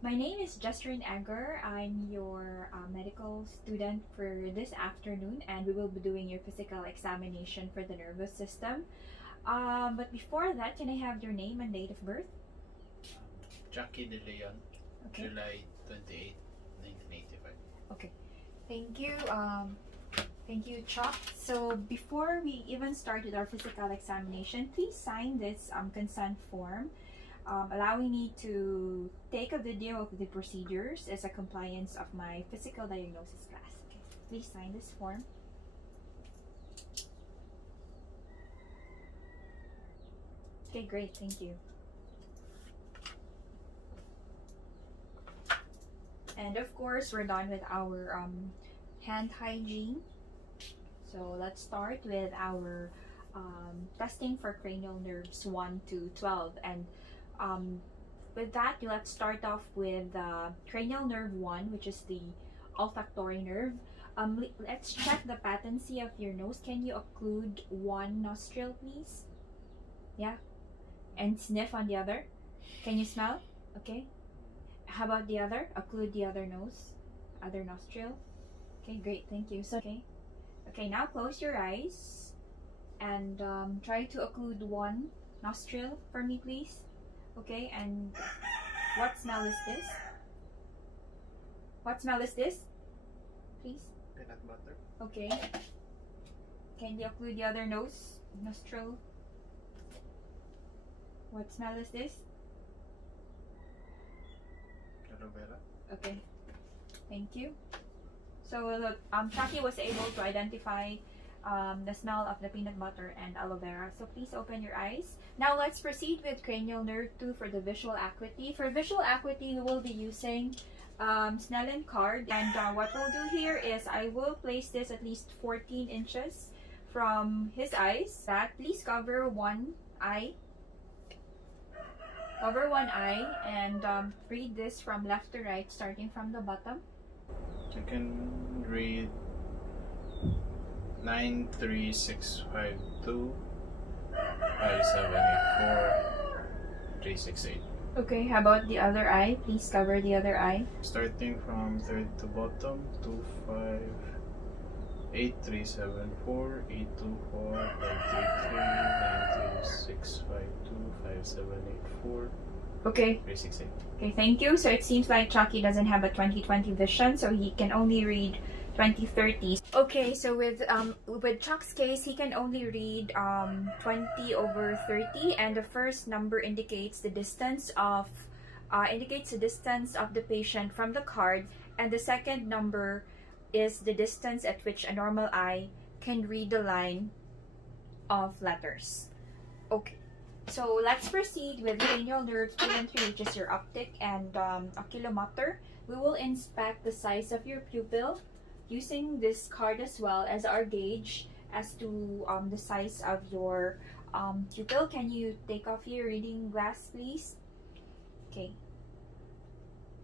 My name is Justine Egger. I'm your medical student for this afternoon, and we will be doing your physical examination for the nervous system. But before that, can I have your name and date of birth? Jackie De Leon, Okay. July 28, 1985. Okay. Thank you. Thank you, Chuck. So before we even start with our physical examination, please sign this consent form, allowing me to take a video of the procedures as a compliance of my physical diagnosis class. Okay. Please sign this form. Okay, great. Thank you. And of course, we're done with our hand hygiene. So let's start with our testing for cranial nerves 1 to 12. And with that, let's start off with cranial nerve 1, which is the olfactory nerve. Let's check the patency of your nose. Can you occlude one nostril, please? Yeah. And sniff on the other. Can you smell? Okay. How about the other? Occlude the other nose, other nostril. Okay, great, thank you. So, okay, now close your eyes and try to occlude one nostril for me, please. Okay, and what smell is this? What smell is this? Please. Peanut butter. Okay. Can you occlude the other nostril? What smell is this? Aloe vera. Okay, thank you. So Chucky was able to identify the smell of the peanut butter and aloe vera. So please open your eyes. Now let's proceed with cranial nerve 2 for the visual acuity. For visual acuity, we will be using Snellen card. And what we'll do here is I will place this at least 14 inches from his eyes. Please cover one eye. Cover one eye and read this from left to right, starting from the bottom. I can read 93652 5784 368. Okay, how about the other eye? Please cover the other eye. Starting from third to bottom, 25 8374 824 533 93652 5784 Okay. 368. Okay, thank you. So it seems like Chucky doesn't have a 20/20 vision, so he can only read 20/30. Okay, so with Chuck's case, he can only read 20/30, and the first number indicates the distance of the patient from the card, and the second number is the distance at which a normal eye can read the line of letters. Okay. So let's proceed with cranial nerve 2 and 3, which is your optic and oculomotor. We will inspect the size of your pupil using this card as well as our gauge as to the size of your pupil. Can you take off your reading glass, please? Okay.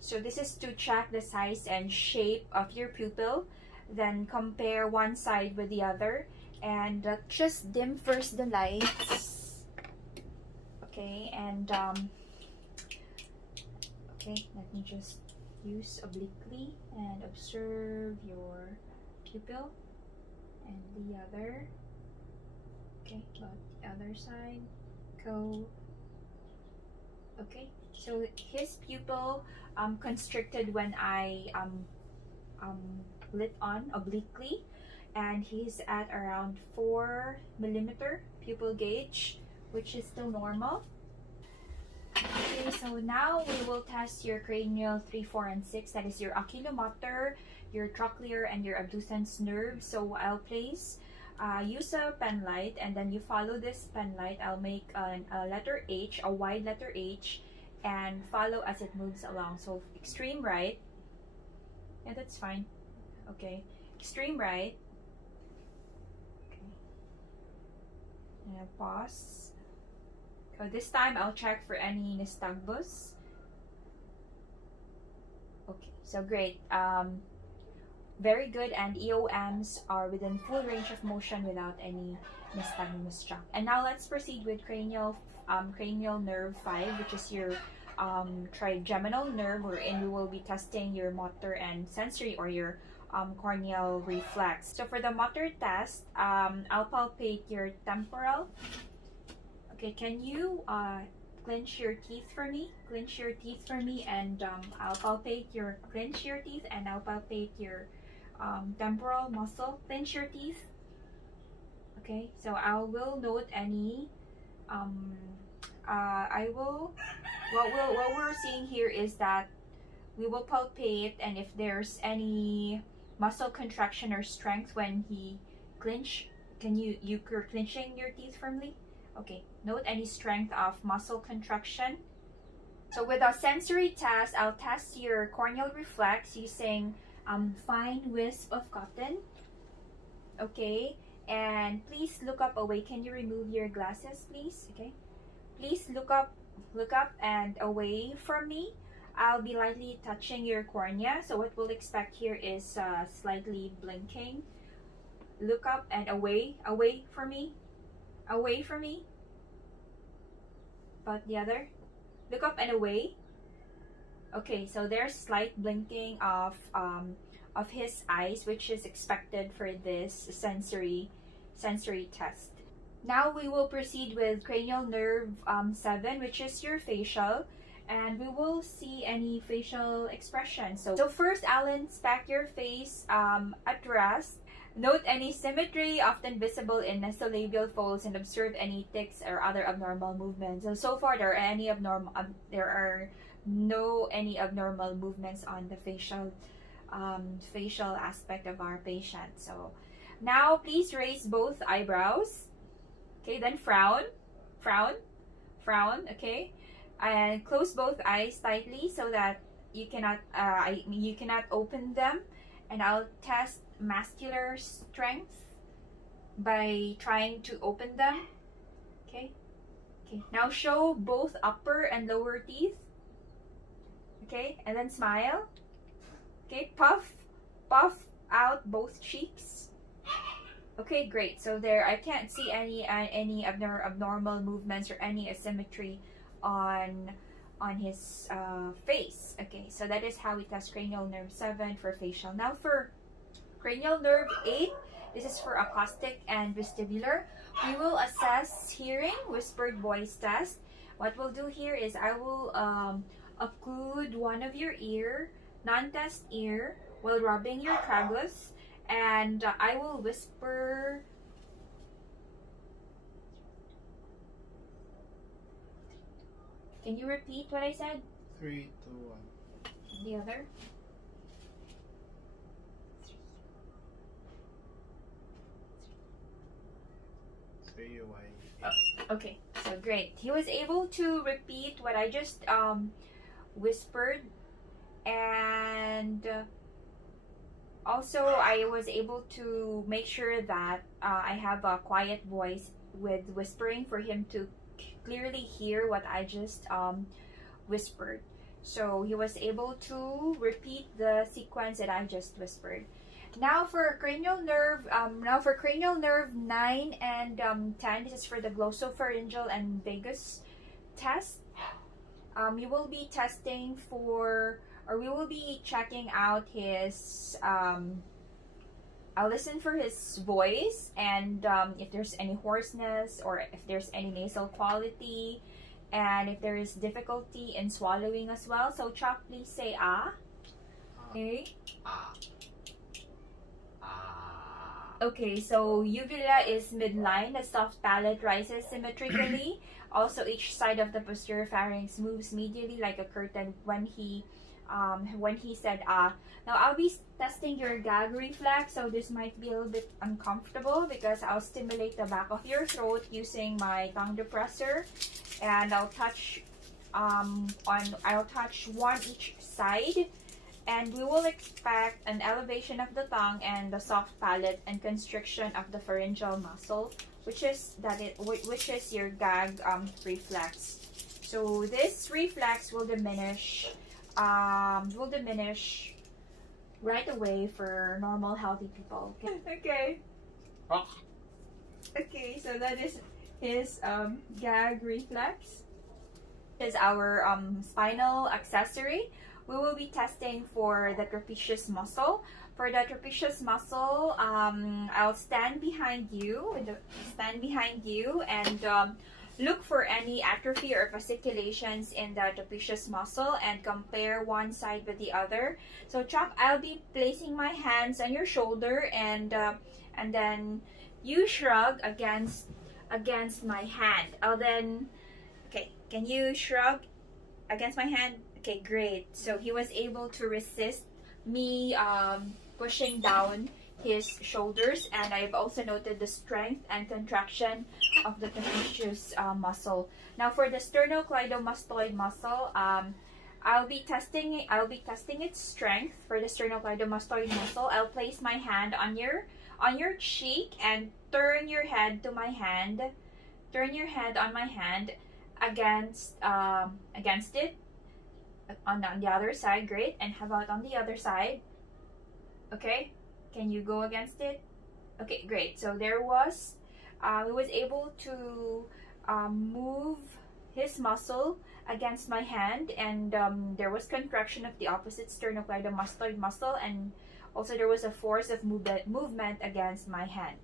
So this is to check the size and shape of your pupil. Then compare one side with the other. And just dim first the lights. Okay, and okay, let me just use obliquely and observe your pupil and the other. Okay, about the other side. Go. Okay, so his pupil constricted when I lit on obliquely, and he's at around 4 millimeter pupil gauge, which is still normal. Okay, so now we will test your cranial 3, 4, and 6. That is your oculomotor, your trochlear, and your abducens nerve. So I'll place, use a pen light, and then you follow this pen light. I'll make a letter H, a wide letter H, and follow as it moves along. So extreme right. Yeah, that's fine. Okay, extreme right. Okay, and I'll pause. So this time I'll check for any nystagmus. Okay, so great. Very good, and EOMs are within full range of motion without any nystagmus shock. And now let's proceed with cranial nerve 5, which is your trigeminal nerve, wherein we will be testing your motor and sensory, or your corneal reflex. So for the motor test, I'll palpate your temporal. Okay, can you clench your teeth for me? Clench your teeth for me, and I'll palpate your, clench your teeth, and I'll palpate your temporal muscle. Clench your teeth. Okay, so I will note any what we're seeing here is that we will palpate, and if there's any muscle contraction or strength when he clench, can you're clenching your teeth firmly? Okay, note any strength of muscle contraction. So with a sensory test, I'll test your corneal reflex using fine wisp of cotton. Okay, and please look up away. Can you remove your glasses, please? Okay, please look up and away from me. I'll be lightly touching your cornea. So what we'll expect here is slightly blinking. Look up and away from me. Away from me. But the other. Look up and away. Okay, so there's slight blinking of his eyes, which is expected for this sensory test. Now we will proceed with cranial nerve 7, which is your facial, and we will see any facial expression. So first, I'll inspect your face at rest. Note any symmetry often visible in nasolabial folds, and observe any tics or other abnormal movements. So far, there are no any abnormal movements on the facial aspect of our patient. So now please raise both eyebrows. Okay, then frown. Okay, and close both eyes tightly so that you cannot open them. And I'll test muscular strength by trying to open them. Okay. Now show both upper and lower teeth. Okay, and then smile. Okay, puff out both cheeks. Okay, great. So there, I can't see any abnormal movements or any asymmetry on his face. Okay, so that is how we test cranial nerve 7 for facial. Now for cranial nerve 8, this is for acoustic and vestibular. We will assess hearing, whispered voice test. What we'll do here is I will occlude one of your ear, non-test ear, while rubbing your tragus, and I will whisper. Can you repeat what I said? 3, 2, 1. The other. Okay, so great. He was able to repeat what I just whispered, and also I was able to make sure that I have a quiet voice with whispering for him to clearly hear what I just whispered. So he was able to repeat the sequence that I just whispered. Now for cranial nerve 9 and 10, this is for the glossopharyngeal and vagus test. You will be testing for, or we will be checking out his, I'll listen for his voice, and if there's any hoarseness, or if there's any nasal quality, and if there is difficulty in swallowing as well. So Chuck, please say ah. Okay. Okay, so uvula is midline. The soft palate rises symmetrically. Also, each side of the posterior pharynx moves medially like a curtain when he said ah. Now I'll be testing your gag reflex, so this might be a little bit uncomfortable because I'll stimulate the back of your throat using my tongue depressor, and I'll touch one each side. And we will expect an elevation of the tongue and the soft palate and constriction of the pharyngeal muscle, which is your gag reflex. So this reflex will diminish right away for normal healthy people. Okay. Okay, so that is his gag reflex. is our spinal accessory. We will be testing for the trapezius muscle. For the trapezius muscle, I'll stand behind you, and look for any atrophy or fasciculations in the trapezius muscle and compare one side with the other. So Chuck, I'll be placing my hands on your shoulder, and then you shrug against my hand. I'll then, okay, can you shrug against my hand? Okay, great. So he was able to resist me pushing down his shoulders, and I've also noted the strength and contraction of the trapezius muscle. Now for the sternocleidomastoid muscle, I'll be testing its strength. For the sternocleidomastoid muscle, I'll place my hand on your cheek and turn your head to my hand. Turn your head on my hand against it. On the other side, great. And how about on the other side? Okay, can you go against it? Okay, great. So he was able to move his muscle against my hand, and there was contraction of the opposite sternocleidomastoid muscle, and also there was a force of movement against my hand.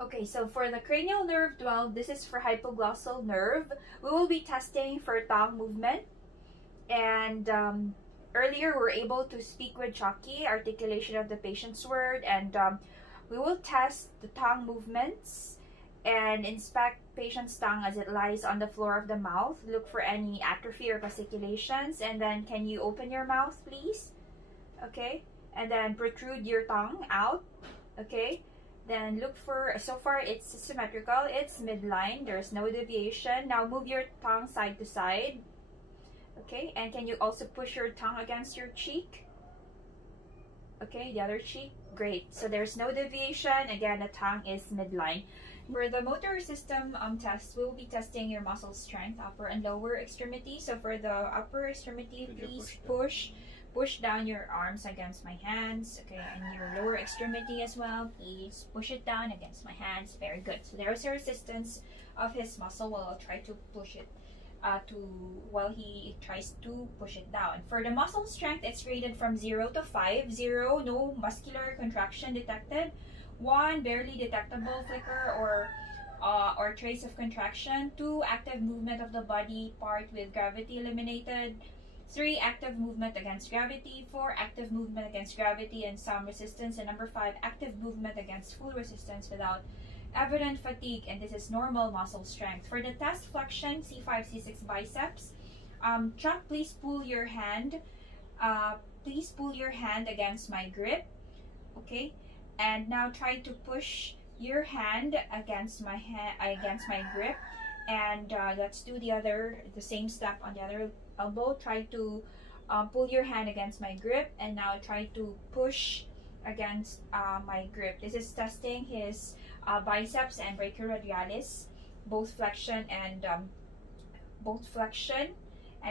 Okay, so for the cranial nerve 12, this is for hypoglossal nerve. We will be testing for tongue movement, and earlier we were able to speak with Chucky, articulation of the patient's word, and we will test the tongue movements and inspect patient's tongue as it lies on the floor of the mouth. Look for any atrophy or fasciculations, and then can you open your mouth, please? Okay, and then protrude your tongue out. Okay, then look for, so far it's symmetrical, it's midline, there's no deviation. Now move your tongue side to side. Okay, and can you also push your tongue against your cheek? Okay, the other cheek. Great. So there's no deviation. Again, the tongue is midline. For the motor system test, we'll be testing your muscle strength, upper and lower extremity. So for the upper extremity, please push down your arms against my hands. Okay, and your lower extremity as well. Please push it down against my hands. Very good. So there's a resistance of his muscle while I'll try to push it. While he tries to push it down. For the muscle strength, it's rated from 0 to 5. 0, no muscular contraction detected. 1, barely detectable flicker or trace of contraction. 2, active movement of the body part with gravity eliminated. 3, active movement against gravity. 4, active movement against gravity and some resistance. And number 5, active movement against full resistance without evident fatigue, and this is normal muscle strength. For the test flexion, C5, C6 biceps, Chuck, please pull your hand. Please pull your hand against my grip. Okay, and now try to push your hand against my grip, and let's do the same step on the other elbow. Try to pull your hand against my grip, and now try to push against my grip. This is testing his biceps and brachioradialis, both flexion and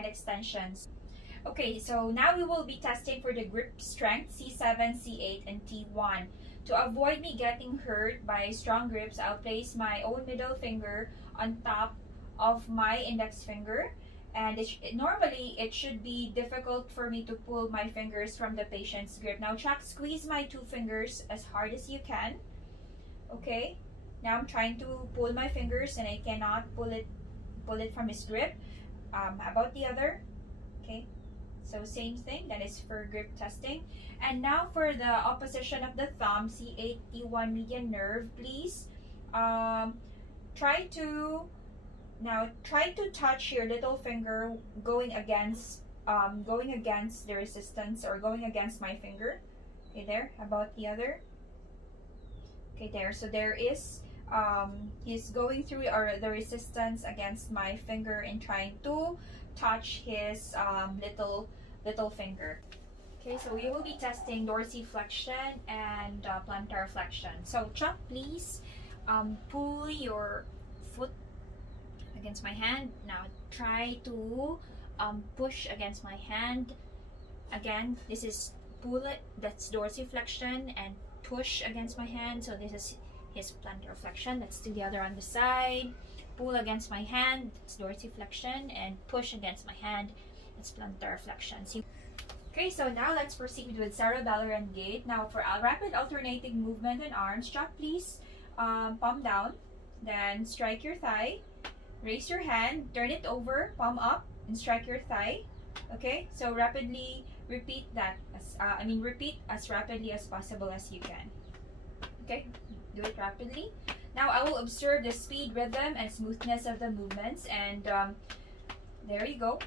extensions. Okay, so now we will be testing for the grip strength, C7, C8, and T1. To avoid me getting hurt by strong grips, I'll place my own middle finger on top of my index finger, and normally it should be difficult for me to pull my fingers from the patient's grip. Now Chuck, squeeze my 2 fingers as hard as you can. Okay, now I'm trying to pull my fingers and I cannot pull it from his grip. How about the other? Okay, so same thing, that is for grip testing. And now for the opposition of the thumb, C8, T1 median nerve, please try to touch your little finger going against the resistance, or going against my finger. Okay, there. How about the other? Okay, there. So there is he's going through the resistance against my finger in trying to touch his little finger. Okay, so we will be testing dorsiflexion and plantar flexion. So Chuck, please pull your foot against my hand. Now try to push against my hand. Again, this is pull it, that's dorsiflexion, and push against my hand. So this is his plantar flexion. Let's do the other on the side. pull against my hand, it's dorsiflexion, and push against my hand, it's plantar flexion. Okay, so now let's proceed with cerebellar and gait. Now for a rapid alternating movement in arms, Chuck, please palm down, then strike your thigh, raise your hand, turn it over, palm up, and strike your thigh. Okay, so rapidly repeat that. Repeat as rapidly as possible as you can. Okay, do it rapidly. Now I will observe the speed, rhythm, and smoothness of the movements, and there you go.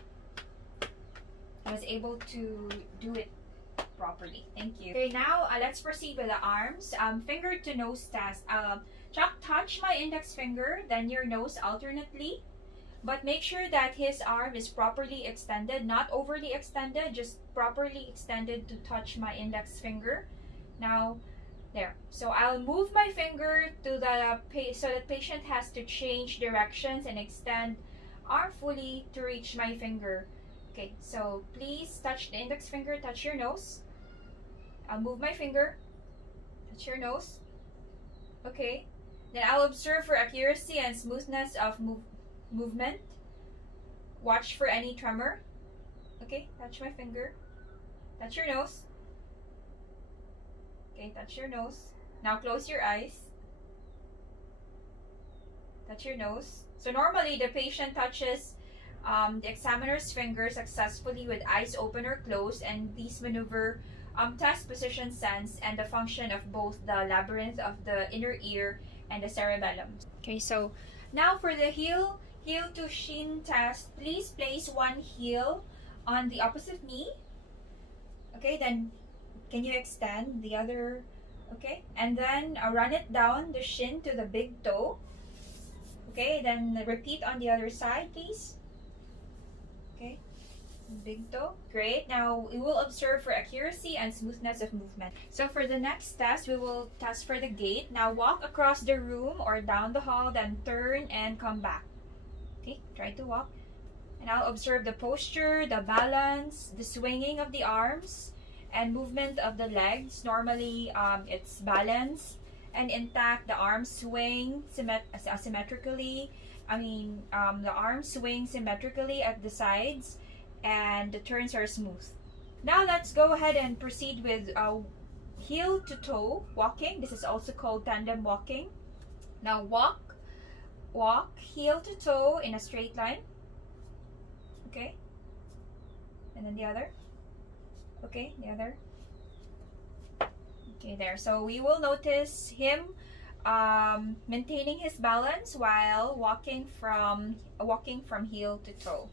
I was able to do it properly. Thank you. Okay, now let's proceed with the arms. Finger to nose test. Chuck, touch my index finger, then your nose alternately. But make sure that his arm is properly extended, not overly extended, just properly extended to touch my index finger. Now, there. So I'll move my finger to the so that patient has to change directions and extend arm fully to reach my finger. Okay, so please touch the index finger, touch your nose. I'll move my finger, touch your nose. Okay, then I'll observe for accuracy and smoothness of movement. Watch for any tremor. Okay, touch my finger, touch your nose. Okay, touch your nose. Now close your eyes. Touch your nose. So normally the patient touches the examiner's finger successfully with eyes open or closed, and these maneuver test position sense and the function of both the labyrinth of the inner ear and the cerebellum. Okay, so now for the heel to shin test, please place one heel on the opposite knee. Okay, then can you extend the other? Okay, and then run it down the shin to the big toe. Okay, then repeat on the other side, please. Okay, big toe. Great. Now we will observe for accuracy and smoothness of movement. So for the next test, we will test for the gait. Now walk across the room or down the hall, then turn and come back. Okay, try to walk. And I'll observe the posture, the balance, the swinging of the arms, and movement of the legs. Normally, it's balance and intact. The arms swing symmetrically. The arms swing symmetrically at the sides, and the turns are smooth. Now let's go ahead and proceed with heel to toe walking. This is also called tandem walking. Now walk heel to toe in a straight line. Okay, and then the other. Okay, the other. Okay, there. So we will notice him maintaining his balance while walking from heel to toe,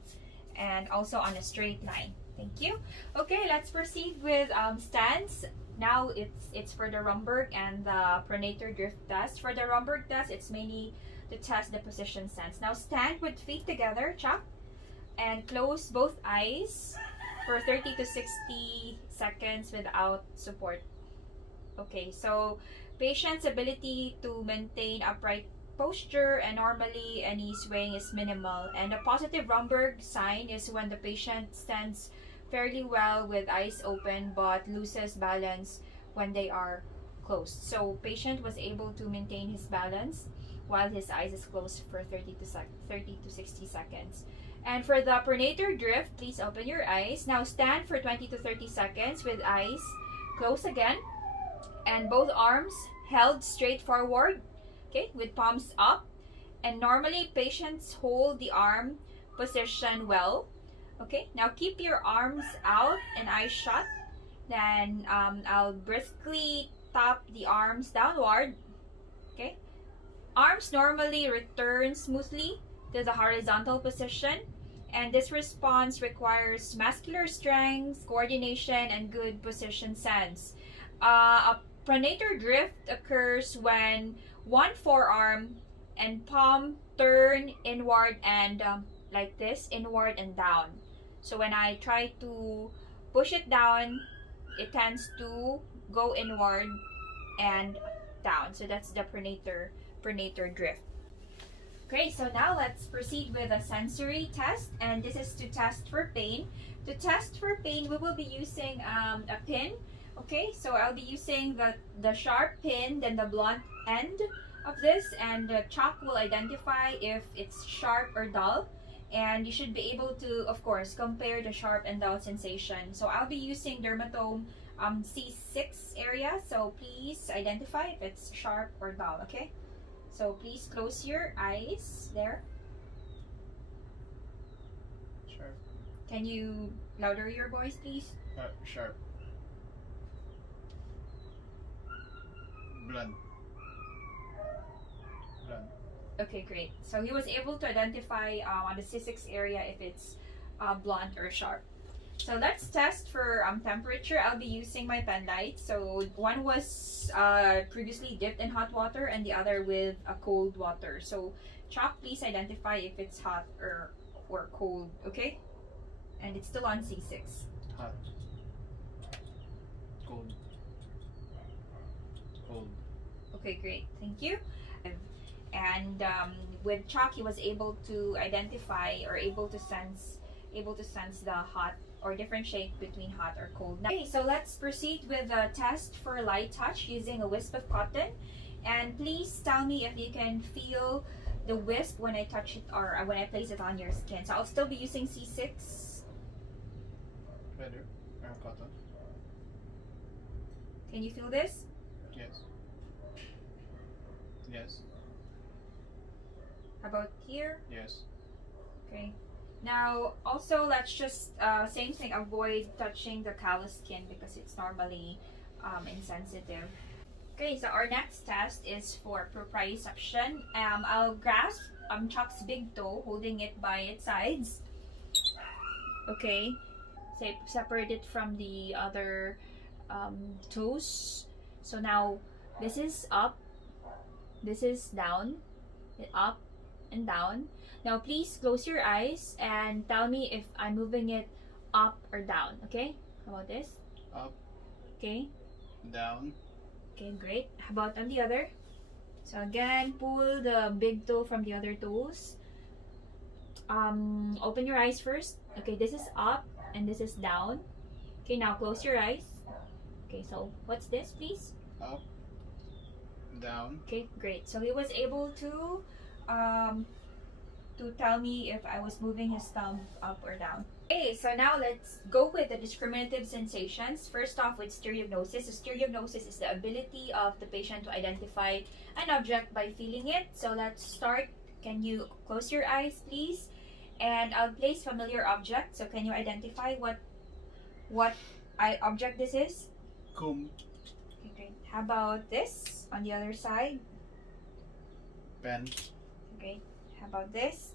and also on a straight line. Thank you. Okay, let's proceed with stance. Now it's for the Romberg and the Pronator Drift test. For the Romberg test, it's mainly to test the position sense. Now stand with feet together, Chuck, and close both eyes for 30 to 60 seconds without support. Okay, so patient's ability to maintain upright posture and normally any swaying is minimal. And a positive Romberg sign is when the patient stands fairly well with eyes open but loses balance when they are closed. So patient was able to maintain his balance while his eyes is closed for 30 to 60 seconds. And for the Pronator Drift, please open your eyes. Now stand for 20 to 30 seconds with eyes closed again, and both arms held straight forward, okay, with palms up. And normally patients hold the arm position well. Okay, now keep your arms out and eyes shut. Then I'll briskly tap the arms downward. Okay, arms normally return smoothly to the horizontal position, and this response requires muscular strength, coordination, and good position sense. A Pronator drift occurs when one forearm and palm turn inward and like this, inward and down. So when I try to push it down, it tends to go inward and down. So that's the Pronator drift. Okay, so now let's proceed with a sensory test, and this is to test for pain. To test for pain, we will be using a pin. Okay, so I'll be using the sharp pin, then the blunt end of this, and the chalk will identify if it's sharp or dull. And you should be able to, of course, compare the sharp and dull sensation. So I'll be using dermatome C6 area. So please identify if it's sharp or dull, okay? So please close your eyes there. Sharp. Can you louder your voice, please? Sharp. Blunt. Blunt. Okay, great. So he was able to identify on the C6 area if it's blunt or sharp. So let's test for temperature. I'll be using my pen light. So one was previously dipped in hot water and the other with a cold water. So chalk, please identify if it's hot or cold, okay? And it's still on C6. Hot. Cold. Cold. Okay, great. Thank you. And with chalk, he was able to identify or able to sense the hot or differentiate between hot or cold. Okay, so let's proceed with the test for light touch using a wisp of cotton. And please tell me if you can feel the wisp when I touch it or when I place it on your skin. So I'll still be using C6. Better. Cotton. Can you feel this? Yes. Yes. How about here? Yes. Okay. Now, also, let's just, same thing, avoid touching the callous skin because it's normally insensitive. Okay, so our next test is for proprioception. I'll grasp Chuck's big toe, holding it by its sides. Okay, separate it from the other toes. So now, this is up, this is down, up and down. Now please close your eyes and tell me if I'm moving it up or down, okay? How about this? Up. Okay. Down. Okay, great. How about on the other? So again, pull the big toe from the other toes. Open your eyes first. Okay, this is up and this is down. Okay, now close your eyes. Okay, so what's this, please? Up. Down. Okay, great. So he was able to tell me if I was moving his thumb up or down. Okay, so now let's go with the discriminative sensations. First off with stereognosis. So stereognosis is the ability of the patient to identify an object by feeling it. So let's start. Can you close your eyes, please? And I'll place familiar object. So can you identify what object this is? Comb. Okay, great. How about this on the other side? Pen. Great. How about this?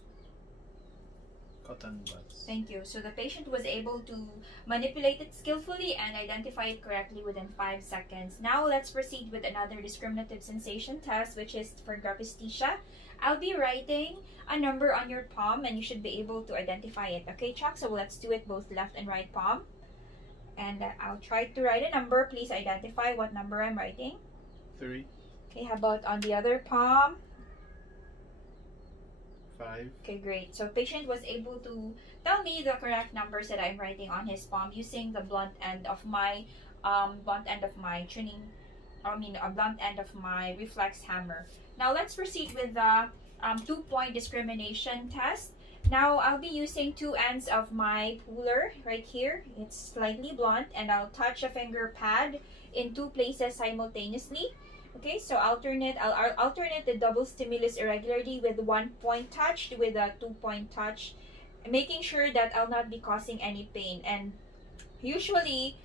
Cotton buds. Thank you. So the patient was able to manipulate it skillfully and identify it correctly within 5 seconds. Now let's proceed with another discriminative sensation test, which is for graphesthesia. I'll be writing a number on your palm and you should be able to identify it. Okay, Chuck? So let's do it both left and right palm. And I'll try to write a number. Please identify what number I'm writing. 3. Okay, how about on the other palm? 5. Okay, great. So patient was able to tell me the correct numbers that I'm writing on his palm using the blunt end of my blunt end of my reflex hammer. Now let's proceed with the 2-point discrimination test. Now I'll be using 2 ends of my puller right here. It's slightly blunt and I'll touch a finger pad in 2 places simultaneously. Okay, so I'll alternate the double stimulus irregularly with 1-point touch with a 2-point touch, making sure that I'll not be causing any pain. And usually,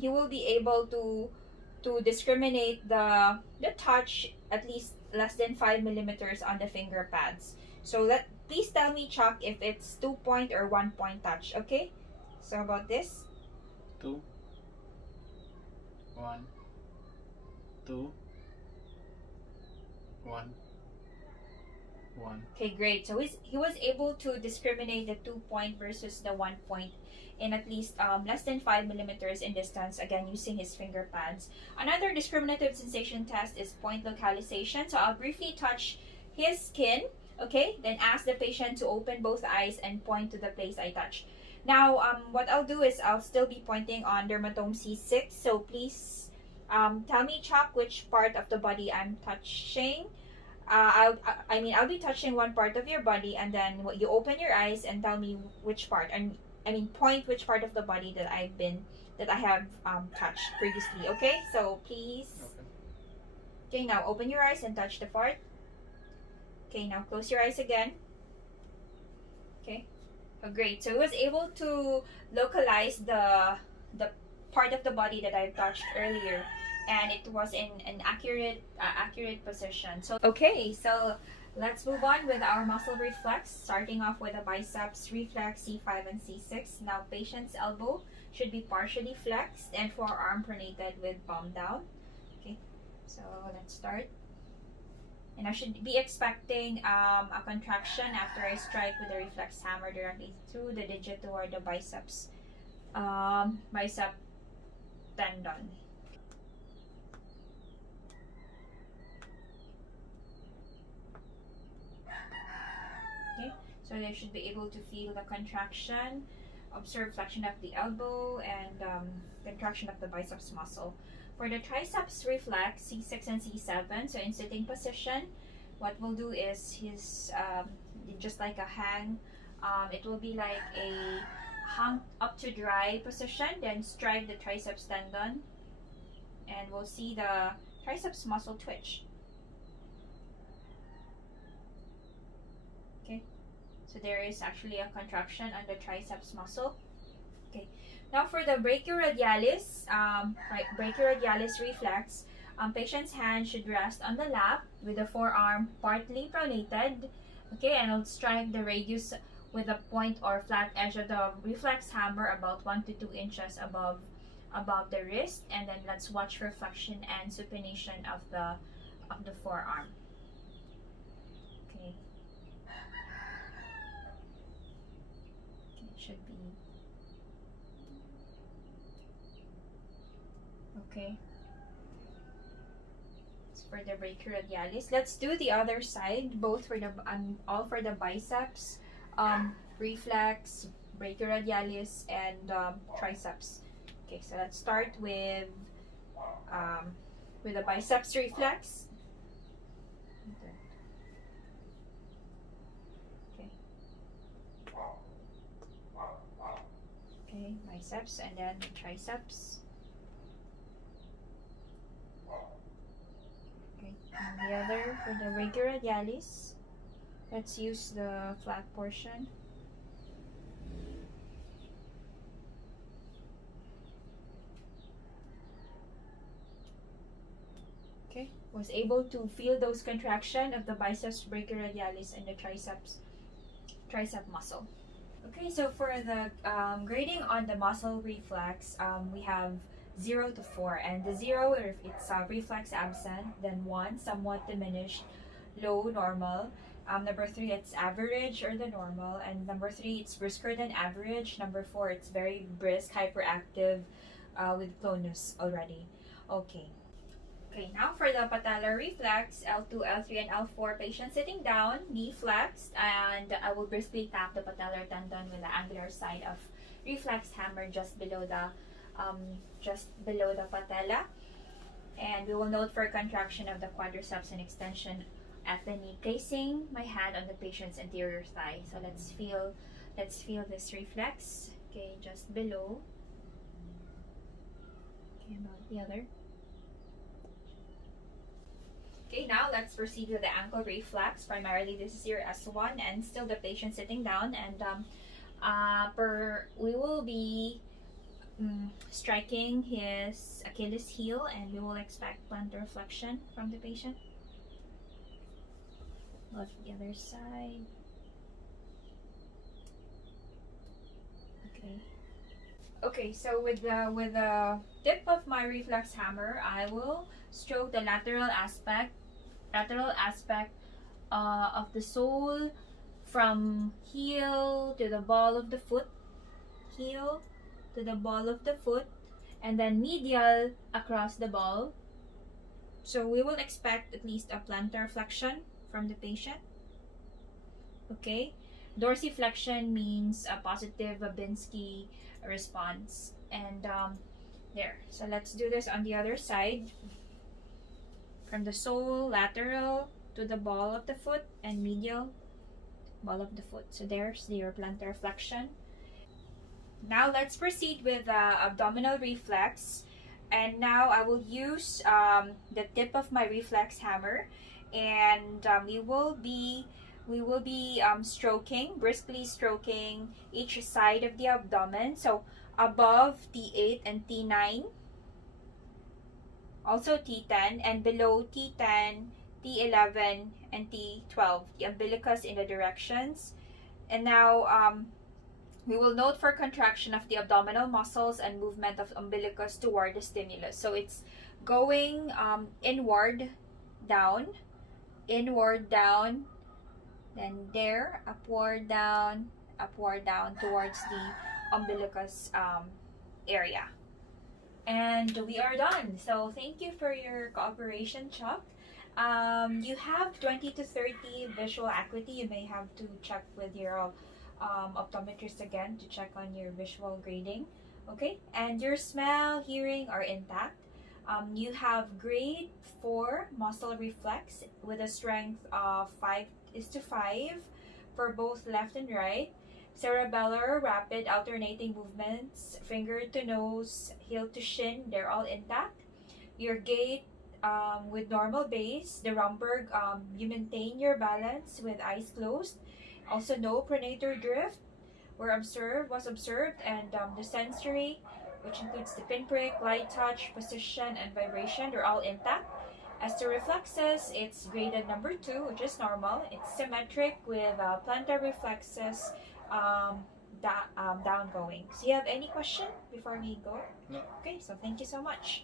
he will be able to discriminate the touch at least less than 5 millimeters on the finger pads. So please tell me, Chuck, if it's 2-point or 1-point touch. Okay, so about this? 2. 1. 2. 1. 1. Okay, great. So he was able to discriminate the 2-point versus the 1-point in at least less than 5 millimeters in distance, again using his finger pads. Another discriminative sensation test is point localization. So I'll briefly touch his skin, okay, then ask the patient to open both eyes and point to the place I touched. Now, what I'll do is I'll still be pointing on dermatome C6, so please Tell me, Chuck, which part of the body I'm touching. I'll be touching one part of your body, and then you open your eyes and tell me which part, and point which part of the body that I have touched previously. Okay, so please. Okay, now open your eyes and touch the part. Okay, now close your eyes again. Okay, oh, great. So I was able to localize the part of the body that I touched earlier, and it was in an accurate position. So okay, so let's move on with our muscle reflex, starting off with the biceps reflex C5 and C6. Now patient's elbow should be partially flexed and forearm pronated with palm down. Okay, so let's start. And I should be expecting a contraction after I strike with the reflex hammer directly through the digit toward the biceps tendon. Okay, so they should be able to feel the contraction, observe flexion of the elbow, and contraction of the biceps muscle. For the triceps reflex, C6 and C7, so in sitting position, what we'll do is his just like a hang, it will be like a hung up to dry position, then strike the triceps tendon, and we'll see the triceps muscle twitch. Okay, so there is actually a contraction on the triceps muscle. Okay, now for the brachioradialis reflex, patient's hand should rest on the lap with the forearm partly pronated. Okay, and I'll strike the radius with the point or flat edge of the reflex hammer about 1 to 2 inches above the wrist, and then let's watch for flexion and supination of the forearm. Okay. It should be okay. For the brachioradialis, let's do the other side, both for the all for the biceps reflex, brachioradialis, and triceps. Okay, so let's start with the biceps reflex. Okay, biceps, and then triceps. And the other for the brachioradialis, let's use the flat portion. Okay, was able to feel those contraction of the biceps brachioradialis and the tricep muscle. Okay, so for the grading on the muscle reflex, we have 0 to 4, and the 0 if it's reflex absent, then 1 somewhat diminished, low, normal. Number 3 it's average or the normal, and number 3 it's brisker than average. Number 4 it's very brisk, hyperactive, with clonus already. Okay. Okay, now for the patellar reflex, L2, L3, and L4, patient sitting down, knee flexed, and I will briskly tap the patellar tendon with the angular side of reflex hammer just below the patella, and we will note for contraction of the quadriceps and extension at the knee, placing my hand on the patient's anterior thigh. So let's feel this reflex. Okay, just below. Okay, about the other. Okay, now let's proceed with the ankle reflex. Primarily this is your S1, and still the patient sitting down, and we will be striking his Achilles heel, and we will expect plantar flexion from the patient. Left the other side. Okay. Okay, so with the tip of my reflex hammer, I will stroke the lateral aspect of the sole from heel to the ball of the foot, heel to the ball of the foot, and then medial across the ball. So we will expect at least a plantar flexion from the patient. Okay, dorsiflexion means a positive Babinski response, and There. So let's do this on the other side. From the sole lateral to the ball of the foot and medial ball of the foot. So there's your plantar flexion. Now let's proceed with abdominal reflex. And now I will use the tip of my reflex hammer, and we will be briskly stroking each side of the abdomen. So above T8 and T9, also T10, and below T10, T11, and T12, the umbilicus in the directions. And now we will note for contraction of the abdominal muscles and movement of umbilicus toward the stimulus. So it's going inward, down, then there, upward, down towards the umbilicus area. And we are done. So thank you for your cooperation, Chuck. You have 20 to 30 visual acuity. You may have to check with your optometrist again to check on your visual grading. Okay, and your smell, hearing are intact. You have grade 4 muscle reflex with a strength of 5:5 for both left and right. Cerebellar, rapid alternating movements, finger to nose, heel to shin, they're all intact. Your gait with normal base. The Romberg, you maintain your balance with eyes closed. Also, no pronator drift was observed, and the sensory, which includes the pinprick, light touch, position, and vibration, they're all intact. As to reflexes, it's graded number 2, which is normal. It's symmetric with plantar reflexes downgoing. So you have any question before we go? No. Okay, so thank you so much.